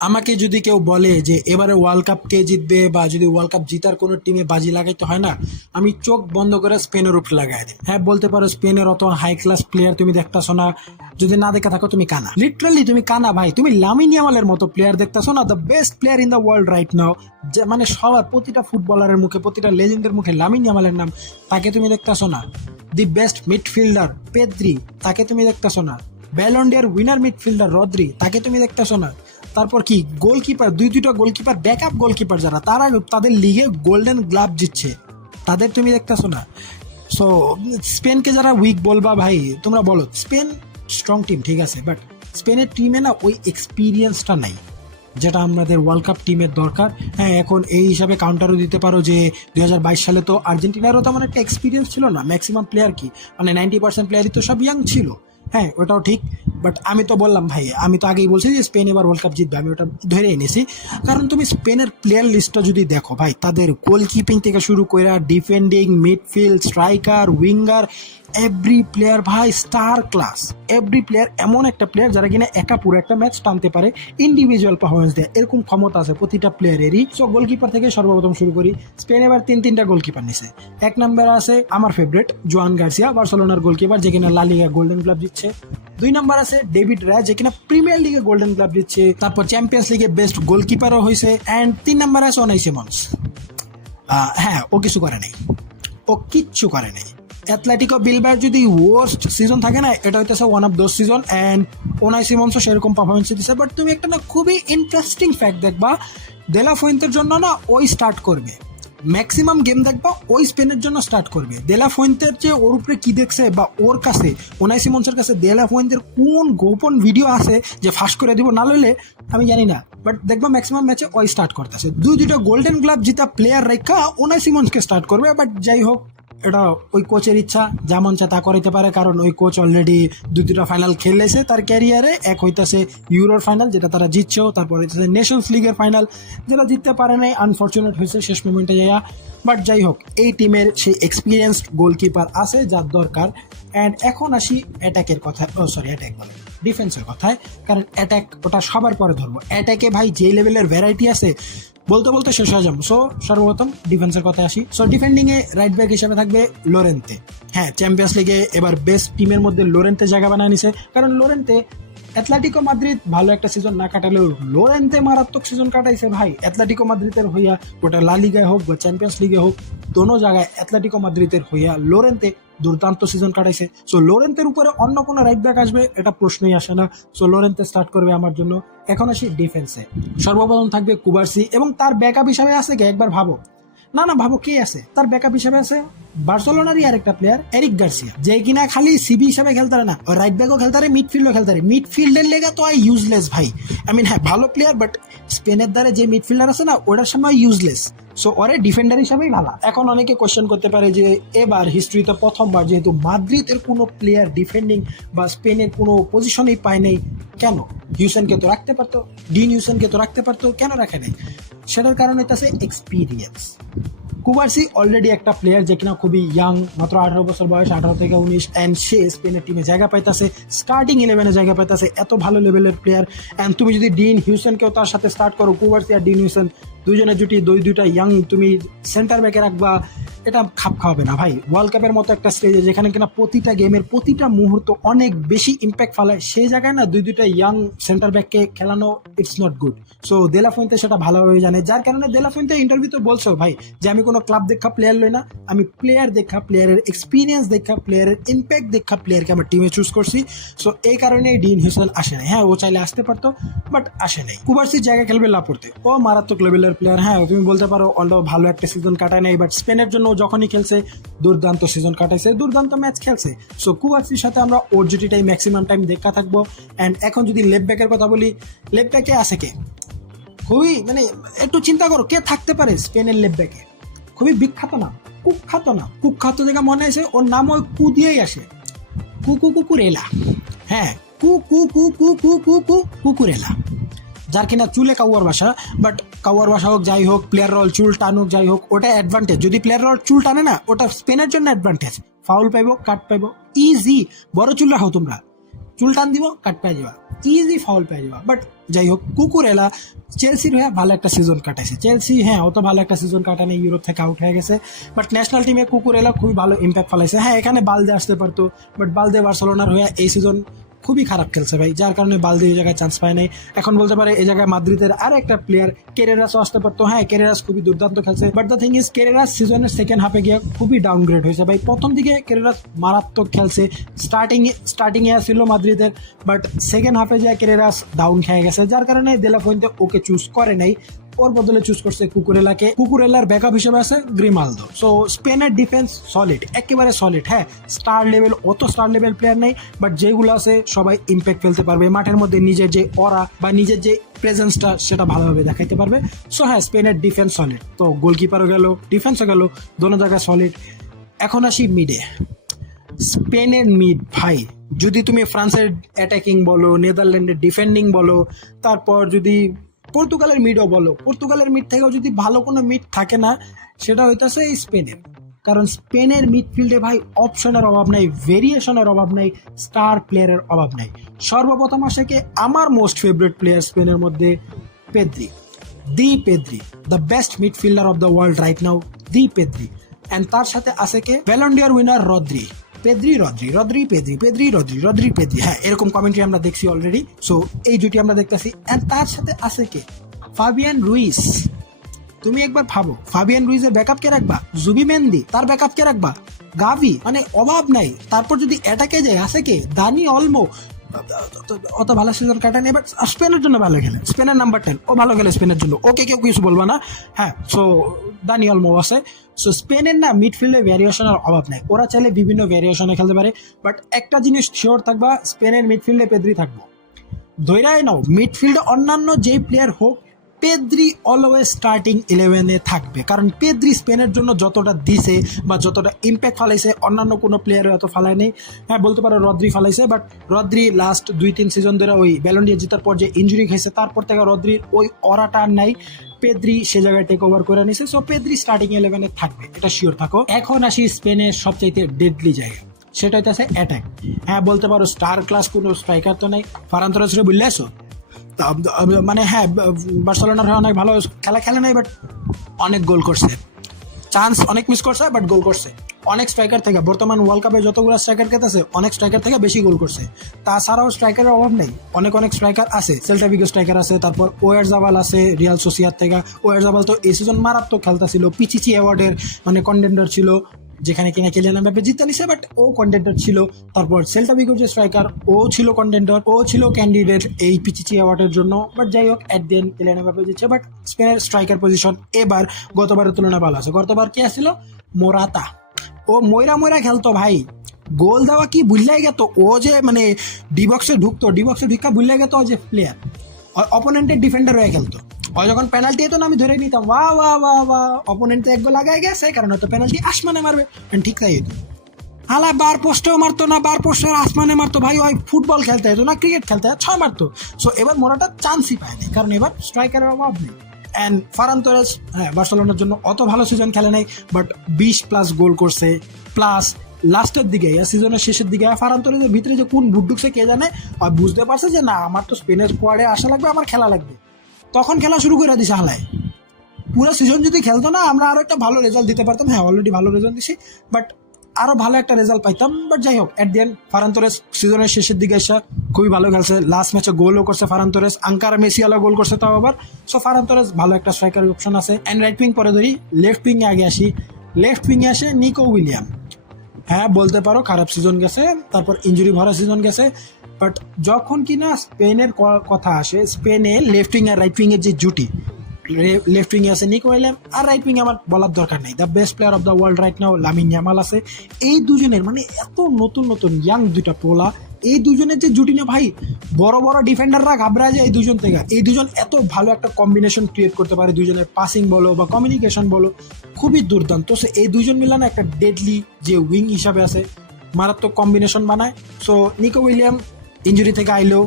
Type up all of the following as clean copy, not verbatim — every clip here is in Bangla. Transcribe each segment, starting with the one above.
আমাকে যদি কেউ বলে যে এবারে ওয়ার্ল্ড কাপ কে জিতবে বা যদি ওয়ার্ল্ড কাপ জিতার কোনো টিমে বাজি লাগাইতে হয় না, আমি চোখ বন্ধ করে স্পেনের উপরে লাগাই দিই। হ্যাঁ, বলতে পারো স্পেনের অত হাই ক্লাস প্লেয়ার তুমি দেখতেছো না, যদি না দেখে থাকো তুমি কানা, লিটারালি তুমি কানা ভাই। তুমি লামিন ইয়ামালের মতো প্লেয়ার দেখতেছো না, the best player in the world right নাও, মানে সবার প্রতিটা ফুটবলারের মুখে প্রতিটা লেজেন্ডের মুখে লামিন ইয়ামালের নাম, তাকে তুমি দেখতেছো না। দি বেস্ট মিডফিল্ডার পেদ্রি, তাকে তুমি দেখতেছো না। ব্যালন্ডিয়ার উইনার মিডফিল্ডার রদ্রি, তাকে তুমি দেখতেছো না। তারপর কি গোলকিপার, দুইটা গোলকিপার, ব্যাকআপ গোলকিপার যারা, তারা তাদের লিগে গোল্ডেন গ্লাভ জিতছে, তাদের তুমি দেখতেছো না। সো স্পেনকে যারা উইক বলবা ভাই, তোমরা বলো স্পেন স্ট্রং টিম, ঠিক আছে, বাট স্পেনের টিমে না ওই এক্সপিরিয়েন্সটা নাই যেটা আমাদের ওয়ার্ল্ড কাপ টিমের দরকার। হ্যাঁ, এখন এই হিসাবে কাউন্টারও দিতে পারো যে 2022 সালে তো আর্জেন্টিনারও তেমন একটা এক্সপিরিয়েন্স ছিল না, ম্যাক্সিমাম প্লেয়ার কি মানে 90% প্লেয়ারই তো সব ইয়াং ছিল। হ্যাঁ, ওটাও ঠিক, বাট আমি তো বললাম ভাই, আমি তো আগেই বলছি যে স্পেন এবার ওয়ার্ল্ড কাপ জিতবে, আমি ওটা ধরে এনেছি। কারণ তুমি স্পেনের প্লেয়ার লিস্টটা যদি দেখো ভাই, তাদের গোলকিপিং থেকে শুরু করে defending, midfield, striker, winger, every player ভাই স্টার ক্লাস। এভরি প্লেয়ার এমন একটা প্লেয়ার যারা কিনা একা পুরো একটা ম্যাচ টানতে পারে, ইন্ডিভিজুয়াল পারফরমেন্স দেয়, এরকম ক্ষমতা আছে প্রতিটা প্লেয়ারেরই। সো গোলকিপার থেকে সর্বপ্রথম শুরু করি, স্পেন এবার তিনটা গোলকিপার নিছে। এক নম্বরে আছে আমার ফেভারিট জোয়ান গার্সিয়া, বার্সেলোনার গোলকিপার, যে কিনা লা লিগা গোল্ডেন গ্লাভ জিতছে। দুই নম্বর আছে ডেভিড রায়া, যে কিনা প্রিমিয়ার লিগে গোল্ডেন গ্লাভ জিতছে, তারপর চ্যাম্পিয়ন্স লিগে বেস্ট গোলকিপারও হয়েছে। অ্যান্ড 3 নম্বরে আছে ওনাই সিমন্স। হ্যাঁ, ও কিছু করে নাই, ও কিচ্ছু করে নাই। অ্যাথলেটিকো বিলবাওর যদি ওয়ার্স্ট সিজন থাকে না, এটা হইতেছে one of those season, and ওনাই সিমন্সও সেরকম পারফরমেন্স দিচ্ছে। বাট তুমি একটা না খুবই ইন্টারেস্টিং ফ্যাক্ট দেখবা, দেলা ফুয়েন্তের জন্য না ওই স্টার্ট করবে, ম্যাক্সিমাম গেম দেখবা ওই স্পেনের জন্য স্টার্ট করবে। দেলা ফুয়েন্তের যে ওর উপরে কি দেখছে বা ওর কাছে ওনাই সিমন্সের কাছে দেলা ফুয়েন্তের কোন গোপন ভিডিও আছে যে ফাঁস করে দিব, না লইলে আমি জানি না, বাট দেখবা ম্যাক্সিমাম ম্যাচে ওই স্টার্ট করতেছে। দুইটা গোল্ডেন গ্লাভ জিতা প্লেয়ার রেখা ওনাই সিমন্সকে স্টার্ট করবে। বাট যাই হোক, এটা ওই কোচের ইচ্ছা, যেমন চা তা করাইতে পারে, কারণ ওই কোচ অলরেডি দুটা ফাইনাল খেলেছে তার ক্যারিয়ারে। এক হইতেছে ইউরোর ফাইনাল, যেটা তারা জিতছেও, তারপর হইতেছে নেশনস লিগের ফাইনাল, যেটা জিততে পারে নাই, আনফর্চুনেট হয়েছে শেষ মোমেন্টে যাইয়া। বাট যাই হোক, এই টিমের সেই এক্সপিরিয়েন্সড গোলকিপার আছে যার দরকার। অ্যান্ড এখন আসি অ্যাটাকের কথা, অ্যাটাক বলে ডিফেন্সের কথায়, কারণ অ্যাটাক ওটা সবার পরে ধরবো। অ্যাটাকে ভাই যে লেভেলের ভ্যারাইটি আছে, বলতে বলতে শেষ হয়ে যাবো। সো সর্বপ্রথম ডিফেন্সের কথায় আসি। সো ডিফেন্ডিংয়ে রাইট ব্যাক হিসেবে থাকবে লোরেন্তে। হ্যাঁ, চ্যাম্পিয়ন্স লিগে এবার বেস্ট টিমের মধ্যে লোরেন্তে জায়গা বানিয়ে নিছে, কারণ লোরেন্তে অ্যাথলেটিকো মাদ্রিদ ভালো একটা সিজন না কাটালেও লোরেন্তে মারাত্মক সিজন কাটাইছে ভাই। অ্যাথলেটিকো মাদ্রিদের হইয়া, ওটা লা লিগায় হোক বা চ্যাম্পিয়ন্স লিগে হোক, দোনো জায়গায় অ্যাথলেটিকো মাদ্রিদের হইয়া লোরেন্তে দুর্দান্ত সিজন কাটাইছে। সো লোরেন্তের উপরে অন্য কোনো রাইট ব্যাক আসবে এটা প্রশ্নই আসে না। সো লোরেন্তে স্টার্ট করবে আমার জন্য। এখন আসি ডিফেন্সে। সর্বপ্রথম থাকবে কুবার্সি, এবং তার ব্যাকআপ হিসাবে আছে কে, একবার ভাবো না, ভাবো কে আছে তার ব্যাকআপ হিসাবে? আছে বার্সেলোনারই আরেকটা প্লেয়ার এরিক গার্সিয়া, যে কিনা খালি সিবি হিসাবে খেলতে পারে না, রাইট ব্যাকও খেলতে পারে, মিডফিল্ডও খেলতে পারে। মিডফিল্ডের লেগা তো ইউজলেস ভাই। আই মিন হ্যাঁ, ভালো প্লেয়ার, বাট স্পেনের দ্বারা যে মিডফিল্ডার আছে না, ওটার সময় ইউজলেস। সো ওরে ডিফেন্ডার হিসাবেই ভালো। এখন অনেকে কোয়েশ্চেন করতে পারে যে এবার হিস্ট্রিতে প্রথমবার যেহেতু মাদ্রিদের কোনো প্লেয়ার ডিফেন্ডিং বা স্পেনের কোনো পজিশনেই পায় নাই, কেন? হিউসেনকে তো রাখতে পারতো, ডিন হিউসেনকে তো রাখতে পারতো, কেন রাখে নাই? সেটার কারণ হইতেছে এক্সপিরিয়েন্স। কুবার্সি অলরেডি একটা প্লেয়ার যে কিনা খুবই ইয়াং, মাত্র 18 বছর বয়স, 18 থেকে 19, অ্যান্ড সে স্পেনের টিমে জায়গা পাইতেছে, স্টার্টিং 11-এ জায়গা পাইতেছে, এত ভালো লেভেলের প্লেয়ার। অ্যান্ড তুমি যদি ডিন হিউসেনকেও তার সাথে স্টার্ট করো, কুবার্সি আর ডিন হিউসেন দুইজনের জুটি, দুইটা ইয়াং তুমি সেন্টার ব্যাকে রাখবা, এটা খাপ খাওয়াবে না ভাই। ওয়ার্ল্ড কাপের মতো একটা স্টেজে যেখানে কিনা প্রতিটা গেমের প্রতিটা মুহূর্ত অনেক বেশি ইম্প্যাক্ট ফেলায়, সেই জায়গায় না দুইটা ইয়াং সেন্টার ব্যাককে খেলানো it's not good. So de la Fuente সেটা ভালোভাবে জানে, যার কারণে দেলা ফুয়েন্তে ইন্টারভিউতে বলছো ভাই যে আমি কোনো ক্লাব দেখা প্লেয়ার লই না, আমি প্লেয়ার দেখা, প্লেয়ারের এক্সপিরিয়েন্স দেখা, প্লেয়ারের ইম্প্যাক্ট দেখা প্লেয়ারকে আমার টিমে চুজ করছি। সো এই কারণে ডিন হিউসেন আসে নাই। হ্যাঁ, ও চাইলে আসতে পারতো, বাট আসে নাই। কুবার্সির জায়গায় খেলবে লাপোর্তে, ও মারাত্মক লেভেলের প্লেয়ার। হ্যাঁ, তুমি বলতে পারো অলরেডি ভালো একটা সিজন কাটায় নাই, বাট স্পেনের জন্য যখনই খেলছে দুর্দান্ত সিজন কাটাইছে, দুর্দান্ত ম্যাচ খেলছে। সো কুবার্সির সাথে আমরা ওর জুটিটাই ম্যাক্সিমাম টাইম দেখা থাকবো। অ্যান্ড এখন যদি লেফট ব্যাকের কথা বলি, লেফট ব্যাকে আছে কে? খুবই মানে একটু চিন্তা করো কে থাকতে পারে স্পেনের লেফট ব্যাকে। খুবই বিখ্যাত নাম, কুখ্যাত জায়গা মনে আছে, ওর নাম ওই কু দিয়েই আসে, কুকুরেলা। হ্যাঁ, কুকুরেলা, যার কিনা চুলে কাউয়ার বাসা। বাট কাউয়ার বাসা হোক যাই হোক, প্লেয়ার রল চুল টানুক যাই হোক, ওটা অ্যাডভান্টেজ। যদি প্লেয়ার রল চুল টানে না, ওটা স্পেনের জন্য অ্যাডভান্টেজ। ফাউল পাইবো, কাট পাইবো, ইজি। বড় চুল রাখো তোমরা, চুল টান দিব, কাট পাই যাবা। ইজি ফাউল পেয়ে যাওয়া। বাট যাই হোক, কুকুরেলা চেলসির হয়ে ভালো একটা সিজন কাটাইছে। চেলসি হ্যাঁ অত ভালো একটা সিজন কাটানে, ইউরোপ থেকে আউট হয়ে গেছে, বাট ন্যাশনাল টিমে কুকুরেলা খুবই ভালো ইম্প্যাক্ট ফেলাইছে। হ্যাঁ এখানে বালদে আসতে পারতো, বাট বালদে বার্সেলোনার হয়ে এই সিজন খুবই খারাপ খেলছে ভাই, যার কারণে বালদে এই জায়গায় চান্স পায় নাই। এখন বলতে পারে এই জায়গায় মাদ্রিদের আর একটা প্লেয়ার কেরেরাসও আসতে পারতো। হ্যাঁ কেরেরাস খুবই দুর্দান্ত খেলছে, বাট দ্য থিং ইজ কেরেরাস সিজনের সেকেন্ড হাফে গিয়ে খুবই ডাউনগ্রেড হয়েছে ভাই। প্রথম দিকে কেরেরাস মারাত্মক খেলছে, স্টার্টিং এ ছিল মাদ্রিদের, বাট সেকেন্ড হাফে যায় কেরেরাস ডাউন খেয়ে গেছে, যার কারণে দেলা ফুয়েন্তে ওকে চুজ করে নাই, ওর বদলে চুজ করছে কুকুরেলাকে। কুকুরেলার ব্যাকআপ হিসেবে আছে গ্রিমালদো। সো স্পেনের ডিফেন্স সলিড, একেবারে সলিড। হ্যাঁ স্টার লেভেল, অত স্টার লেভেল প্লেয়ার নেই, বাট যেগুলো আছে সবাই ইম্প্যাক্ট ফেলতে পারবে মাঠের মধ্যে, নিজের যে অরা বা নিজের যে প্রেজেন্সটা সেটা ভালোভাবে দেখাইতে পারবে। সো হ্যাঁ স্পেনের ডিফেন্স সলিড, তো গোলকিপারও গেল, ডিফেন্সও গেল, দোনো জায়গায় সলিড। এখন আসি মিডে। স্পেনের মিড ভাই, যদি তুমি ফ্রান্সের অ্যাটাকিং বলো, নেদারল্যান্ডের ডিফেন্ডিং বলো, তারপর যদি পর্তুগালের মিডও বলো, পর্তুগালের মিড থেকেও যদি ভালো কোনো মিড থাকে না, সেটা হইতেছে স্পেনের। কারণ স্পেনের মিডফিল্ডে ভাই অপশনের অভাব নাই, ভেরিয়েশনের অভাব নাই, স্টার প্লেয়ারের অভাব নাই। সর্বপ্রথম আসে কে, আমার মোস্ট ফেভারিট প্লেয়ার স্পেনের মধ্যে, Pedri, the best midfielder of the world right now, Pedri. And তার সাথে আছে কে, Ballon d'Or winner Rodri. Pedri, হ্যাঁ এরকম কমেন্ট্রি আমরা দেখছি অলরেডি। সো এই জুটি আমরা দেখতেছি। এন্ড তার সাথে আছে কে, ফাবিয়ান রুইস। তুমি একবার ভাবো, ফাবিয়ান রুইজের ব্যাকআপ কে রাখবা, জুবিমেন্দি, তার ব্যাকআপ কে রাখবা, গাভি, মানে অভাব নাই। তারপর যদি অ্যাটাকে যায় আছে কে, দানি অলমো, অত ভালো সিজন কাটায় নেই, বাট স্পেনের জন্য ভালো খেলে, স্পেনের নাম্বার 10, ও ভালো খেলে স্পেনের জন্য, ওকে কেউ কিছু বলবা না। হ্যাঁ সো দানি অলমো আছে। সো স্পেনের না মিডফিল্ডে ভ্যারিয়েশনের অভাব নাই, ওরা চাইলে বিভিন্ন ভ্যারিয়েশনে খেলতে পারে, বাট একটা জিনিস শিওর থাকবা, স্পেনের মিডফিল্ডে পেদ্রি থাকবো। ধৈরাই নাও, মিডফিল্ডে অন্যান্য যেই প্লেয়ার হোক, পেদ্রি অলওয়েজ স্টার্টিং 11-এ থাকবে। কারণ পেদ্রি স্পেনের জন্য যতটা দিছে বা যতটা ইম্প্যাক্ট ফালাইছে, অন্যান্য কোনো প্লেয়ারও এত ফালায় নেই। হ্যাঁ বলতে পারো রদ্রি ফালাইছে, বাট রদ্রি লাস্ট 2-3 সিজন ধরে ওই ব্যালন ডি জেতার পর যে ইঞ্জুরি খাইছে, তারপর থেকে রদ্রির ওই অরাটা আর নাই, পেদ্রি সে জায়গায় টেক ওভার করে নিছে। সো পেদ্রি স্টার্টিং 11-এ থাকবে, এটা শিওর থাকো। এখন আসি স্পেনের সবচাইতে ডেডলি জায়গা, সেটা হইতেছে অ্যাটাক। হ্যাঁ বলতে পারো স্টার ক্লাস কোনো স্ট্রাইকার তো নাই, ফারান তোরেসরে বুঝলে আসো, মানে হ্যাঁ বার্সেলোনার হয়ে অনেক ভালো খেলে নাই, বাট অনেক গোল করছে, চান্স অনেক মিস করছে, বাট গোল করছে। অনেক স্ট্রাইকার থেকে, বর্তমান ওয়ার্ল্ড কাপে যতগুলো স্ট্রাইকার খেতেছে, অনেক স্ট্রাইকার থেকে বেশি গোল করছে। তাছাড়াও স্ট্রাইকারের অভাব নেই, অনেক স্ট্রাইকার আছে, সেল্টা ভিগো স্ট্রাইকার আছে, তারপর ওয়ারজাবাল আছে রিয়াল সোসিয়াদ থেকে। ওয়ারজাবাল তো এই সিজন মারাত্মক খেলতা ছিল, পিচিচি অ্যাওয়ার্ডের মানে কন্টেন্ডার ছিল, যেখানে কিনা কিলিয়ান এমবাপ্পে জিতে নিছে, বাট ও কন্টেন্ডার ছিল। তারপর সেল্টা ভিগোর যে স্ট্রাইকার, ও ছিল কন্টেন্ডার, ও ছিল ক্যান্ডিডেট এই পিচিচি অ্যাওয়ার্ডের জন্য, বাট যাই হোক at the end Kylian Mbappe জিতছে। বাট স্পেনের স্ট্রাইকার পজিশন এবার গতবারের তুলনায় ভালো আছে। গতবার কে আসছিল, মোরাতা, ও ময়রা খেলতো ভাই, গোল দেওয়া কি ভুললাই গেত, ও যে মানে ডিবক্সে ঢুকা ভুললাই গেত, ও যে প্লেয়ার অপোনেন্টের ডিফেন্ডার হয়ে খেলতো। ও যখন পেনাল্টি হতো না, আমি ধরে নিতাম ওয়া অপোনেন্ট তো এক গোল লাগাই গেছে, কারণ হয়তো পেনাল্টি আসমানে মারবে, ঠিক তাই হতো। হালা বার পোস্টেও মারতো না, বার পোস্টের আসমানে মারতো ভাই, ওই ফুটবল খেলতে হতো না, ক্রিকেট খেলতে হয়, 6 মারতো। সো এবার মোরাটা চান্সই পায়নি, কারণ এবার স্ট্রাইকারের অভাব নেই। অ্যান্ড ফারান তোরেস, হ্যাঁ বার্সেলোনার জন্য অত ভালো সিজন খেলে নাই, বাট 20+ গোল করছে, প্লাস লাস্টের দিকে সিজনের শেষের দিকে ফারান তোরেসের ভিতরে যে কোন বুট ঢুকছে কে জানে, আর বুঝতে পারছে যে না আমার তো স্পেনের স্কোয়াডে আসা লাগবে, আমার খেলা লাগবে, তখন খেলা শুরু করে দিছে হালায়। পুরো সিজন যদি খেলতো না, আমরা আরো একটা ভালো রেজাল্ট দিতে পারতাম। হ্যাঁ অলরেডি ভালো রেজাল্ট দিছি, বাট আরো ভালো একটা রেজাল্ট পাইতাম। বাট যাই হোক at the end Farhan Torres সিজনের শেষের দিকে এসে খুবই ভালো খেলছে, লাস্ট ম্যাচে গোলও করছে ফারান তোরেস, আঙ্কার মেসিয়ালা গোল করছে তাও আবার। সো ফারান তোরেস ভালো একটা স্ট্রাইকার অপশন আছে। অ্যান্ড রাইট উইং পরে ধরি, লেফট উইং এ আগে আসি। লেফট উইং এ আসে নিকো উইলিয়াম। হ্যাঁ বলতে পারো খারাপ সিজন গেছে, তারপর ইঞ্জুরি ভরা সিজন গেছে, বাট যখন কিনা স্পেনের কথা আসে, স্পেনে লেফট উইং আর রাইট উইং এর যে জুটি, লেফট উইং আছে নিকো উইলিয়াম, আর রাইট উইং আমার বলার দরকার নেই, the best player of the world right now Lamine Yamal আছে। এই দুজনের মানে এত নতুন ইয়াং দুইটা পোলা, এই দুজনের যে জুটি না ভাই, বড় ডিফেন্ডাররা ঘাবড়া যায় এই দুজন থেকে। এই দুজন এত ভালো একটা কম্বিনেশন ক্রিয়েট করতে পারে, দুজনের পাসিং বলো বা কমিউনিকেশন বলো, খুবই দুর্দান্ত। সো এই দুজন মিলানো একটা ডেডলি যে উইং হিসাবে আছে, মারাত্মক কম্বিনেশন বানায়। সো নিকো উইলিয়াম ইঞ্জুরি থেকে আইলো,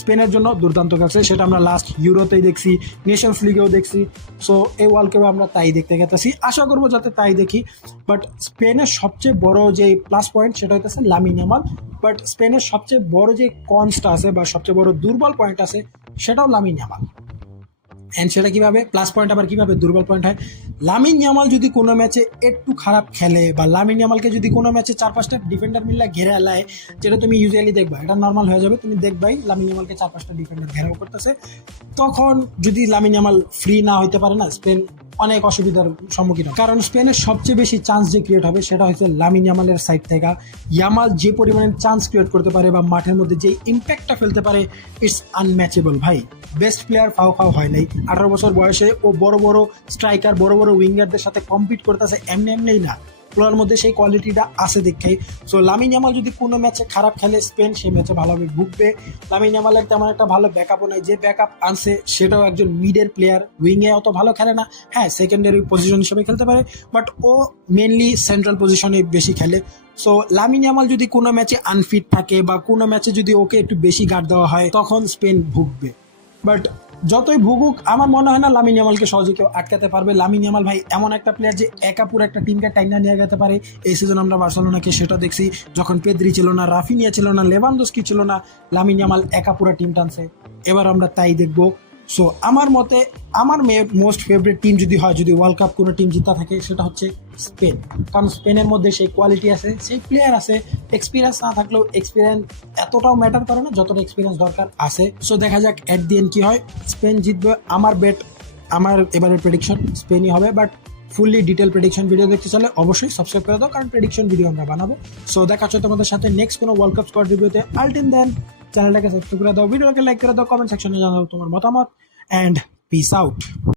স্পেনের জন্য দুর্দান্ত খেলছে, সেটা আমরা লাস্ট ইউরোতেই দেখছি, নেশনস লিগেও দেখছি। সো এই ওয়ার্ল্ড কাপে আমরা তাই দেখতে গেতেছি, আশা করবো যাতে তাই দেখি। বাট স্পেনের সবচেয়ে বড় যে প্লাস পয়েন্ট সেটা হইতেছে লামিন ইয়ামাল, বাট স্পেনের সবচেয়ে বড় যে কনসটা আছে বা সবচেয়ে বড় দুর্বল পয়েন্ট আছে সেটাও লামিন ইয়ামাল। অ্যান্ড সেটা কীভাবে প্লাস পয়েন্ট আবার কীভাবে দুর্বল পয়েন্ট হয়? লামিন ইয়ামাল যদি কোনো ম্যাচে একটু খারাপ খেলে বা লামিন ইয়ামালকে যদি কোনো ম্যাচে 4-5টা ডিফেন্ডার মিলে ঘেরে এলায়, যেটা তুমি ইউজুয়ালি দেখবা, এটা নর্মাল হয়ে যাবে, তুমি দেখবাই লামিন ইয়ামালকে 4-5টা ডিফেন্ডার ঘেরাও করতেছে, তখন যদি লামিন ইয়ামাল ফ্রি না হইতে পারে না, স্পেন অনেক অসুবিধার সম্মুখীন হয়। কারণ স্পেনের সবচেয়ে বেশি চান্স যে ক্রিয়েট হবে সেটা হচ্ছে লামিন ইয়ামালের সাইড থেকে। ইয়ামাল যে পরিমাণে চান্স ক্রিয়েট করতে পারে বা মাঠের মধ্যে যে ইম্প্যাক্টটা ফেলতে পারে, ইটস আনম্যাচেবল ভাই। বেস্ট প্লেয়ার ফাও হয় নাই, 18 বছর বয়সে ও বড় বড় স্ট্রাইকার, বড় বড় উইঙ্গারদের সাথে কম্পিট করতেছে, এমনি না, প্লেয়ার মধ্যে সেই কোয়ালিটিটা আছে দেখেই। সো লামিন ইয়ামাল যদি কোনো ম্যাচে খারাপ খেলে, স্পেন সেই ম্যাচে ভালোভাবে ভুগবে। লামিন ইয়ামালের তেমন একটা ভালো ব্যাকআপও নাই, যে ব্যাকআপ আনছে সেটাও একজন মিডের প্লেয়ার, উইংয়ে অত ভালো খেলে না, হ্যাঁ সেকেন্ডারি পজিশন হিসেবে খেলতে পারে, বাট ও মেনলি সেন্ট্রাল পজিশনে বেশি খেলে। সো লামিন ইয়ামাল যদি কোনো ম্যাচে আনফিট থাকে বা কোনো ম্যাচে যদি ওকে একটু বেশি গার্ড দেওয়া হয়, তখন স্পেন ভুগবে। বাট যতই ভুগুক, আমার মনে হয় না লামিন ইয়ামালকে সহজে কেউ আটকাতে পারবে। লামিন ইয়ামাল ভাই এমন একটা প্লেয়ার যে একা পুরো একটা টিমকে টাইনা নিয়ে যেতে পারে। এই সিজন আমরা বার্সেলোনাকে সেটা দেখছি, যখন পেদ্রি ছিল না, রাফিনিয়া ছিল না, লেভানডস্কি ছিল না, লামিন ইয়ামাল একা পুরো টিম টানছে। এবার আমরা তাই দেখবো। সো আমার মতে আমার মোস্ট ফেভারিট টিম যদি হয়, যদি ওয়ার্ল্ড কাপ কোনো টিম জিতা থাকে, সেটা হচ্ছে স্পেন। কারণ স্পেনের মধ্যে সেই কোয়ালিটি আছে, সেই প্লেয়ার আছে। এক্সপিরিয়েন্স না থাকলেও এক্সপিরিয়েন্স এতটাও ম্যাটার করে না যতটা এক্সপিরিয়েন্স দরকার আছে। সো দেখা যাক এট দি এন্ড কি হয়। স্পেন জিতবে, আমার এবারের প্রেডিকশন স্পেনই হবে। But fully detail prediction video দেখতে চাইলে অবশ্যই সাবস্ক্রাইব করে দাও, কারণ প্রেডিকশন ভিডিও আমরা বানাবো। সো দেখা হচ্ছে তোমাদের সাথে নেক্সট কোনো ওয়ার্ল্ড কাপ স্কোয়াড রিভিউতে। আলটিল দেন চ্যানেলটাকে সাবস্ক্রাইব করে দাও, ভিডিওকে লাইক করে দাও, কমেন্ট সেকশনে জানাও তোমার মতামত, অ্যান্ড পিস আউট।